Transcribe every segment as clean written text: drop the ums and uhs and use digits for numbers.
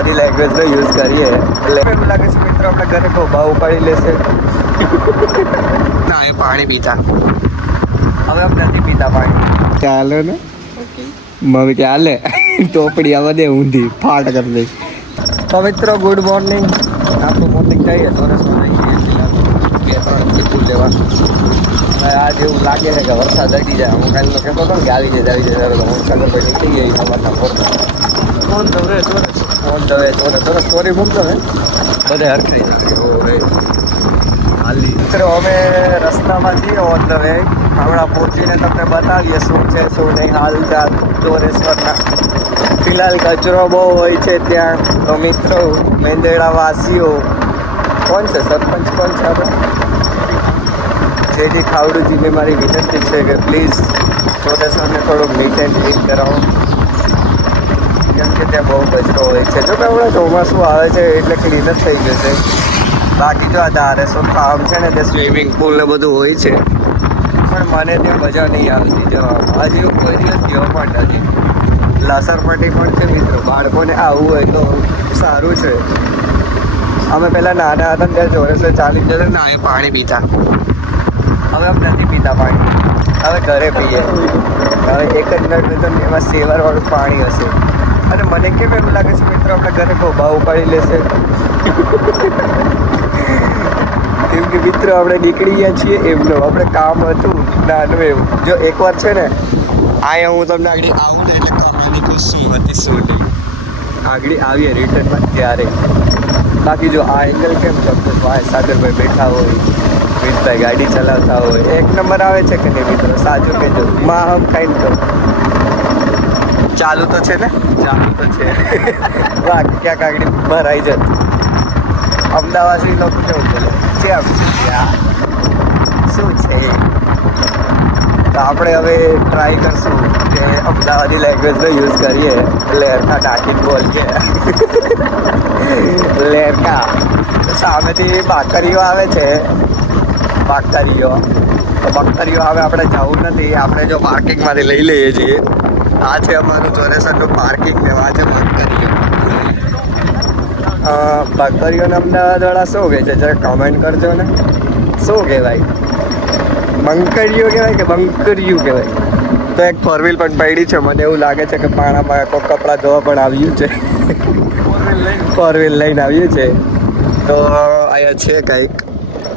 અમદાવાદી લેંગ્વેજનો use કરીએ એટલે એવું લાગે છે મિત્રો આપણે ઘરે ગોબા ઉપાડી લેશે. ના એ પાણી પીતા હવે આપણે નથી પીતા પાણી. ચાલે ને મમ્મી કે હાલે ટોપડી આવા દે ઊંધી ફાટ કરી દઈશ. તો મિત્રો ગુડ મોર્નિંગ. આપણું મોર્નિંગ કહીએ ચોરસમાં જઈએ બે ત્રણ ટીપું લેવા. આજ એવું લાગે છે કે વરસાદ અડી જાય. હું કાલે કહેતો હતો ને કે આવી જાય હું સાગરભાઈ નીકળી ગઈ સવારના ફોરતા ફોન ધવે ચોરસ સ્ટોરી મૂકતો ને બધે હરખી નાખે હાલી. મિત્રો અમે રસ્તામાં છીએ ઓન ધ વે. હમણાં પહોંચીને તમને બતાવીએ શું છે શું નહીં હાલચાલ ચોરેશ્વરના. ફિલહાલ કચરો બહુ હોય છે ત્યાં. તો મિત્રો મેંદેડા વાસીઓ કોણ છે સરપંચ કોણ છે આપણે જેથી ખાવડુજીને મારી વિનંતી છે કે પ્લીઝ ચોરેશ્વરને થોડુંક નીટ એન્ડ ક્લીન કરાવો કેમ કે ત્યાં બહુ કચરો હોય છે. જો કે હમણાં ચોમાસું આવે છે એટલે ક્લીન જ થઈ જશે. બાકી જો આ ધારેશ્વર ફાર્મ છે ને ત્યાં સ્વિમિંગ પુલ ને બધું હોય છે પણ મને ત્યાં મજા નહીં આવતી જવામાં. હજી હું કોઈ દિવસ ગયો પણ નથી. લસરપટ્ટી પણ છે મિત્રો. બાળકોને આવવું હોય તો સારું છે. અમે પહેલાં નાના હતા ત્યાં ચોરેશ્વર ચાલી જશે ને એ પાણી પીતા. હવે અમે નથી પીતા પાણી. હવે ઘરે પીએ. હવે એક જ નળ તો એમાં સેવરવાળું પાણી હશે. અને મને કેમ એવું લાગે છે મિત્રો આપણે ઘરે ગોબા ઉપાડી લેશે. કેમ કે મિત્રો આપણે નીકળી ગયા છીએ એમનો આપણે કામ હતું નાનું એવું. જો એકવાર છે ને અહીંયા હું તમને આગળ આવું ને એટલે કમાની કોઈ શું હતી શું નહીં આગળ આવીએ રિટર્નમાં ત્યારે. બાકી જો આ એંગલ કેમ ચોક્કસ ભાઈ સાગરભાઈ બેઠા હોય મિતભાઈ ગાડી ચલાવતા હોય એક નંબર આવે છે કે નહીં મિત્રો સાચું કહેજો. માં હમ કાંઈ તો ચાલુ તો છે ને ચાલુ તો છે. વાહ ક્યાંક આગળ ભરાઈ જતું. અમદાવાદી લોકો કેવું બોલે કેમ છે શું છે. તો આપણે હવે ટ્રાય કરશું કે અમદાવાદી લેંગ્વેજનો યુઝ કરીએ. લેરકા ટાંકીને બોલીએ લેરકા. સામેથી બાકરીઓ આવે છે બાકરીઓ. તો બાકરીઓ હવે આપણે જવું નથી. આપણે જો પાર્કિંગમાંથી લઈ લઈએ છીએ. આ છે અમારું ચોરેશ્વરનું પાર્કિંગ ને આ છે બાકરીઓ. બાકરીઓને અમદાવાદવાળા શું કહે છે જરા કમેન્ટ કરજો ને. શું કહેવાય બંકરીઓ કહેવાય કે બંકરીયું કહેવાય. તો એક ફોર વ્હીલ પણ પડી છે. મને એવું લાગે છે કે પાણામાં કોઈ કપડાં ધોવા પણ આવ્યું છે. ફોર વ્હીલ લઈને આવ્યું છે. તો અહીંયા છે કંઈક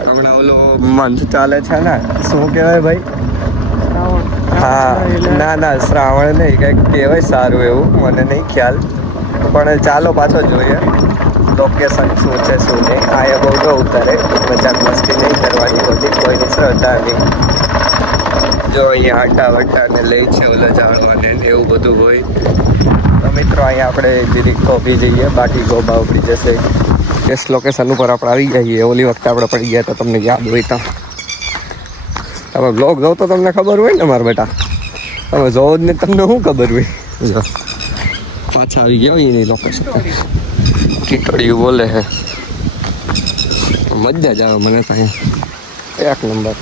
હમણાં ઓલો મંથ ચાલે છે ને શું કહેવાય ભાઈ. હા ના શ્રાવણ નહીં કંઈક કહેવાય સારું એવું મને નહીં ખ્યાલ. પણ ચાલો પાછો જોઈએ લોકેશન શું છે શું નહીં. અહીંયા બહુ ન ઉતારે મજાક મસ્તી નહીં કરવાની બધી કોઈની શ્રદ્ધા નહીં. જો અહીંયા આટા વટાને લઈ છે ઓલા ઝાડવાને એવું બધું હોય. તો મિત્રો અહીંયા આપણે જીરીક કોપી જઈએ બાકી ગોબા ઉપડી જશે. ટેસ્ટ લોકેશન ઉપર આપણે આવી જઈએ. ઓલી વખતે આપણે પડી ગયા તો તમને યાદ હોય તો તમે બ્લોગ જોવો તો તમને ખબર હોય ને મારા બેટા. તમે જોવો જ ને તમને શું ખબર હોય. જો પાછા આવી ગયા હોય એની લોકેશન. કીકડીયું બોલે છે મજા જ આવે મને તો અહીંયા એક નંબર.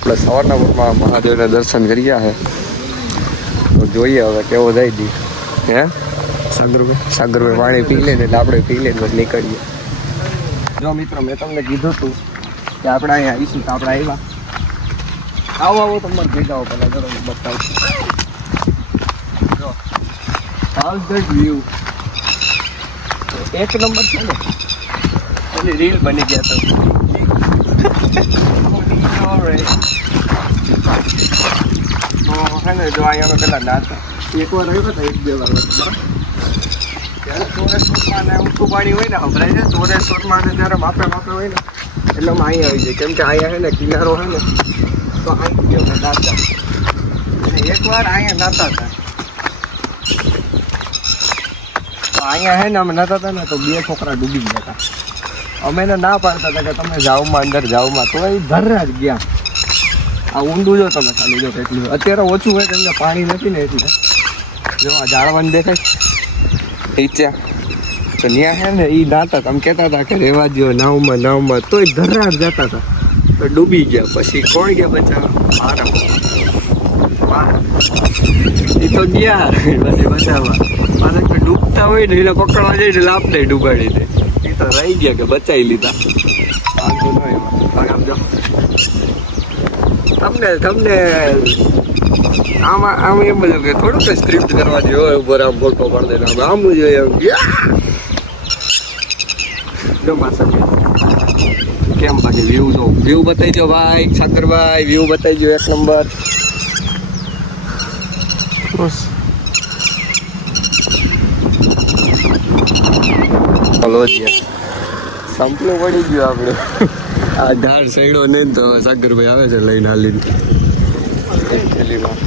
આપણે સવારના પૂરમાં મહાદેવના દર્શન કર્યા છે તો જોઈએ હવે કેવો જાય દી. હે સાગરભાઈ પાણી પી લે ને એટલે આપણે પી લઈને બસ નીકળીએ. જો મિત્રો મેં તમને કીધું હતું કે આપણે અહીંયા આવીશું તો આપણે આવ્યા. આવો તમને ભેગાવો પહેલાં જો તમને બતાવું. જો હાઉસ ધેટ વ્યૂ એક નંબર છે ને. એની રીલ બની ગયા તો હે ને જો અહીંયા અમે પેલા નાતા એકવાર આવ્યો હતા 1-2 વાર ત્યારે ચોરેશ્વરમાં ને ઊંચું પાણી હોય ને સંભળાય છે. ચોરેશ્વરમાં ને જ્યારે માપે હોય ને એટલે અમે અહીંયા આવી જાય કેમ કે અહીંયા છે ને કિનારો છે ને તો અહીંથી અમે નાતા. અને એકવાર અહીંયા નાતા હતા તો અહીંયા છે ને અમે નતા હતા ને તો 2 છોકરા ડૂબી ગયા હતા. અમે એને ના પાડતા હતા કે તમે જાવમાં અંદર જાવમાં તો એ ધર્રા જ ગયા. આ ઊંડું જો તમે ખાલી જો કેટલું અત્યારે ઓછું હોય કેમ કે પાણી નથી ને એટલે જો આ ઝાડવાનું દેખાય નીચે તો ત્યાં છે ને એ નાતા તમે કહેતા હતા કે રહેવા દો નાવમાં તોય ધર્રાટ જતા હતા તો ડૂબી ગયા. પછી કોણ ગયા બચાવવા મારા એ તો ગયા પછી બચાવવા પાછા ડૂબ કૂદતા હોય ને એને પકડવા જઈને લાભ નહીં ડૂબાડી દે. એ તો રહી ગયા કે બચાવી લીધા. વાંધો નહીં એમાં. જો તમને આમ એમ બધું કે થોડુંક સ્ક્રિપ્ટ કરવા જોઈએ. ઉપર આમ ફોટો પાડી દે આમ જોઈએ એમ જો માસા કેમ બાકી વ્યૂ બતાવી દો ભાઈ સાગરભાઈ. વ્યૂ બતાવી દો એક નંબર. સંપલું પડી ગયું આપણે. આ ધાર સૈડો નહીં તો સાગરભાઈ આવે છે લઈને હાલીને એક થેલીમાં.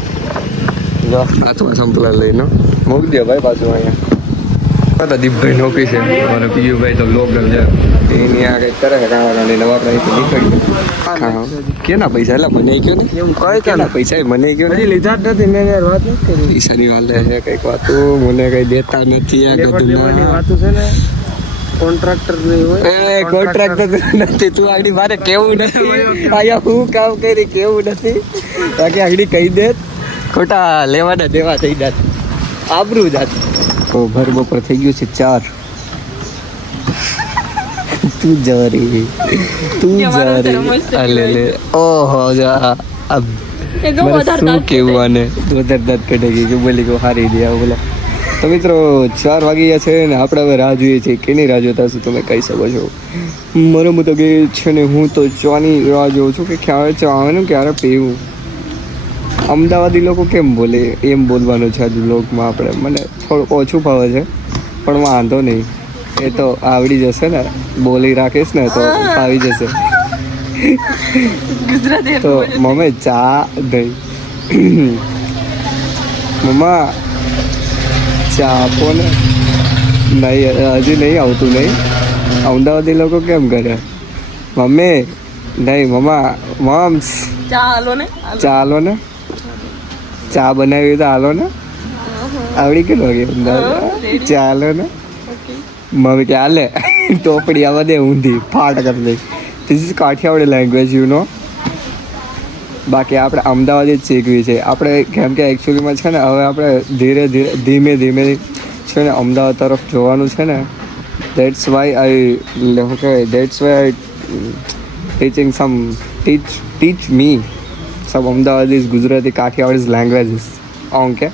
જો હાથમાં સંપલા લઈને મૂકી દે ભાઈ પાછું અહીંયા. દીપભાઈ નોકરી છે અને પીયુભાઈ તો બ્લોગર છે. એની આ કંઈક કરે છે કાણા કાઢીને આપણે અહીંથી નીકળીએ. કેના પૈસા એટલે મને કહો ને એમ કહે કેના પૈસા મને કહો ને. લીધા જ નથી મેં યાર વાત નથી કરી. પૈસાની વાત છે કંઈક વાતું મને કંઈ દેતા નથી. આ બધું વાતું છે ને કોન્ટ્રાક્ટર નહીં હોય. એ કોન્ટ્રાક્ટર નથી તું આગળ મારે કેવું નથી. અહીંયા હું કામ કરી કેવું નથી. બાકી આગળ કહી દે ખોટા લેવાના દેવા થઈ જાત આબરું જાત. તો ભર બપોર થઈ ગયું છે 4. તું જરી લે ઓહો જા શું કેવું આને વધારે દાંત કઢે ગઈ બોલી કહું હારી દે બોલા. તો મિત્રો 4 વાગી ગયા છે ને આપણે હવે રાહ જોઈએ છીએ. કેની રાહ જોતા હશો તમે કહી શકો છો. મારો મત કે છે ને હું તો ચાની રાહ જોઉં છું કે ક્યારે ચા આવે ને ક્યારે પીવું. અમદાવાદી લોકો કેમ બોલે એમ બોલવાનું છે આજુ લોકમાં. આપણે મને થોડું ઓછું ફાવે છે પણ વાંધો નહીં. એ તો આવડી જશે ને બોલી રાખીશ ને તો આવી જશે. તો મમ્મી ચા નહીં મમ્મા ચા આપો ને. નહીં હજી નહીં આવતું નહીં. અમદાવાદી લોકો કેમ કરે મમ્મી નહીં મમ્મા મમ્સ ચાલો ને ચા બનાવી તો હાલો ને. આવડી કેટલો અમદાવાદ ચાલો ને. મમ્મી કે હાલે ટોપડી આવવા દે ઊંધી ફાટ કરી દઈ. This is Kathiawadi language you know. બાકી આપણે અમદાવાદી જ શીખવી છે આપણે. કેમ કે એકચ્યુઅલીમાં છે ને હવે આપણે ધીમે ધીમે છે ને અમદાવાદ તરફ જોવાનું છે ને. That's why I teaching teach me some Amdavadis Gujarati Kathiawadis languages. Okay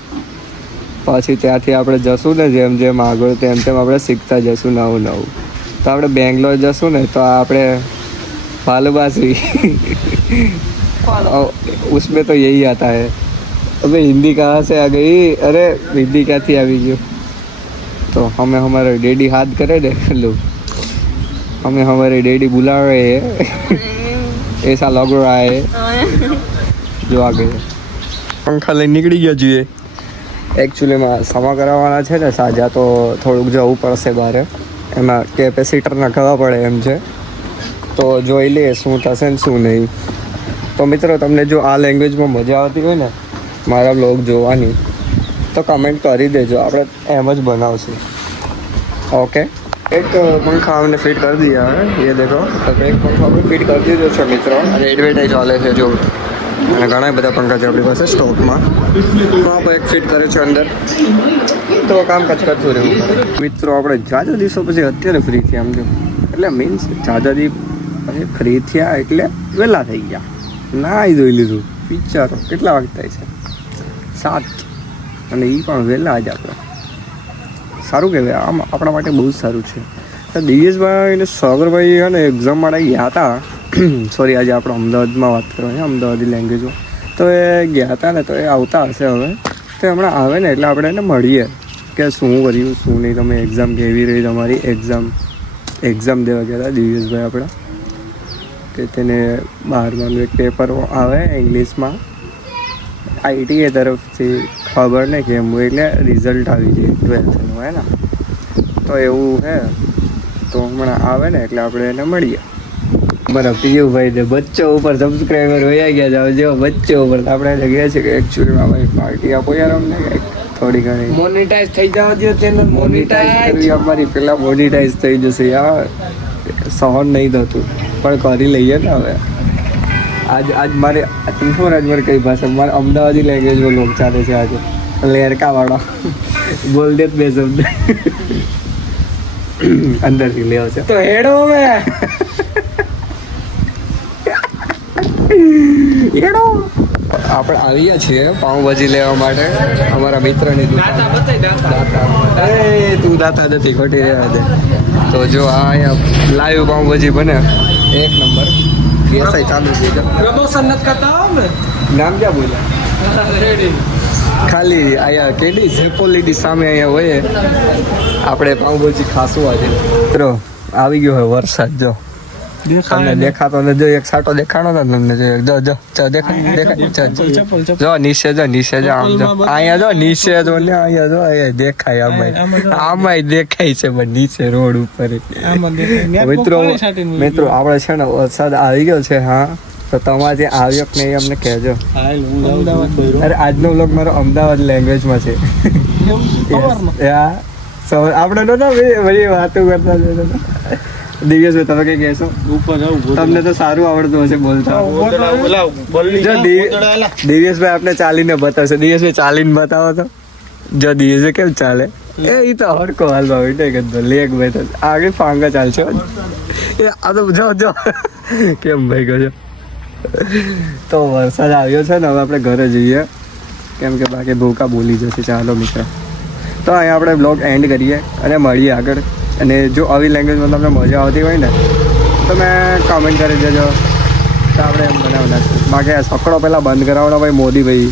પછી ત્યાંથી આપણે જશું ને જેમ જેમ આગળ તેમ તેમ આપણે શીખતા જશું નવું. તો આપણે બેંગ્લોર જશું ને તો આપણે ભાલુબાસી उसमें तो यही आता है. अबे हिंदी कहाँ से आ गई. अरे हिंदी ક્યાંથી આવી ગયું. तो हमें हमारे डैडी हाथ करे दे लो. हमें हमारे डैडी बुला रहे हैं ऐसा लग रहा है. जो आ गए पंखा લઈને નીકળી ગયા છીએ. એકચ્યુઅલીમાં સમા કરાવવાના છે ને સાજા તો થોડુંક જવું પડશે બહાર. એમાં કેપેસિટર નખાવવા પડે એમ છે. તો જોઈ લે શું થશે ને શું નહીં. તો મિત્રો તમને જો આ લેંગ્વેજમાં મજા આવતી હોય ને મારા બ્લોગ જોવાની તો કમેન્ટ કરી દેજો. આપણે એમ જ બનાવશું. ઓકે એક પંખા અમને ફિટ કરી દિયા હે. ये देखो तो एक पंखा આપણે ફિટ કરી દીધો છે મિત્રો. અને એડવર્ટાઇઝ ચાલે છે જો. અને ઘણા બધા પંખા છે આપણી પાસે સ્ટોકમાં. તો આપણે એક ફિટ કરે છે અંદર તો કામ કરતું રહેવું. મિત્રો આપણે જાજા દિવસો પછી અત્યારે ફ્રી થયા આમ જો. એટલે મીન્સ જાજા દિવસ પછી ફ્રી થયા એટલે વહેલા થઈ ગયા. ના એ જોઈ લીધું વિચારો કેટલા વાગે થાય છે 7 અને એ પણ વહેલા જ. આપણે સારું કહેવાય આમ આપણા માટે બહુ જ સારું છે. તો દિવ્યેશભાઈ ને સાગરભાઈ અને એક્ઝામ માટે ગયા હતા. સોરી આજે આપણે અમદાવાદમાં વાત કરવાની અમદાવાદી લેંગ્વેજમાં. તો એ ગયા હતા ને તો એ આવતા હશે હવે. તો હમણાં આવે ને એટલે આપણે એને મળીએ કે શું કર્યું શું નહીં. તમે એક્ઝામ કેવી રહી તમારી. એક્ઝામ દેવા ગયા હતા દિવ્યેશભાઈ આપણે કે તેને 12માનું એક પેપર આવે ઇંગ્લિશમાં આઈટીએ તરફથી ખબર નહીં કેમ હોય એટલે રિઝલ્ટ આવી જાય 12થનું હે ને. તો એવું હે તો હમણાં આવે ને એટલે આપણે એને મળીએ. બરાબર પીયુભાઈ ને બચ્ચો ઉપર સબસ્ક્રાઈબર વયા ગયા જાવ જો બચ્ચો ઉપર. આપણે જગ્યા છે કે એકચ્યુઅલીમાં ભાઈ પાર્ટી આપો યાર અમને કંઈક થોડી ઘણી. મોનેટાઈઝ થઈ જવા દો ચેનલ. મોનેટાઈઝ કરવી અમારી પહેલાં મોનેટાઈઝ થઈ જશે યાર. સહન નહીં થતું પણ કરી લઈએ ને હવે. આજ મારે મારે કઈ ભાષા મારે અમદાવાદી લેંગ્વેજમાં લોક ચાલે છે આજે. લેરકાવાળો બોલ દે બે શબ્દ અંદરથી લેવો છે તો હેડો હવે એડો આપણે આવીએ છીએ પાઉંભાજી લેવા માટે અમારા મિત્રની દુકાન એ તું દાતા નથી ખોટી રહેવા દે તો જો આ અહીંયા લાઈવ પાઉંભાજી બને એક નંબર ગેસાઈ ચાલુ છે પ્રમોશન નથી કરતા હો ને નામ ક્યાં બોલ્યા રેડી ખાલી અહીંયા કેડી ઝેપોલીડી સામે અહીંયા હોય આપણે પાઉંભાજી ખાશું આજે મિત્રો આવી ગયો હોય વરસાદ જો તમને દેખાતો ને જો એક સાટો દેખાણો ને તમને જો દેખાય જો નીચે જો આમ જો અહીંયા જો નીચે જો ને અહીંયા જો અહીંયા દેખાય આમાંય દેખાય છે પણ નીચે રોડ ઉપર મિત્રો આપણે છે ને વરસાદ આવી ગયો છે હા તો તમારે જે આવ્યો કે નહીં અમને કહેજો અરે આજનો વ્લોગ મારો અમદાવાદ લેંગ્વેજમાં છે આપણે તો બધી વાતો કરતા દિવ્યેશભાઈ તમે કઈ કહેશો તમને તો સારું આવડતું હશે બોલતા દિવ્યેશભાઈ આપણે ચાલીને બતાવશે દિવ્યેશભાઈ ચાલીને બતાવો તો જો દિવ્યેશભાઈ કેમ ચાલે એ તો હડકો હાલવા બેઠે લેગ ભાઈ આગળ ફાંગા ચાલશે એ આ તો જો કેમ ભાઈ ગયો તો વરસાદ આવ્યો છે ને હવે આપણે ઘરે જઈએ કેમ કે બાકી ભૂકા બોલી જશે ચાલો મિત્ર તો અહીંયા આપણે બ્લોગ એન્ડ કરીએ અને મળીએ આગળ અને જો આવી લેંગ્વેજમાં તમને મજા આવતી હોય ને તો મેં કોમેન્ટ કરી દેજો તો આપણે એમ બનાવી નાખીશું બાકી સકડો પહેલાં બંધ કરાવવાનો ભાઈ મોદી ભાઈ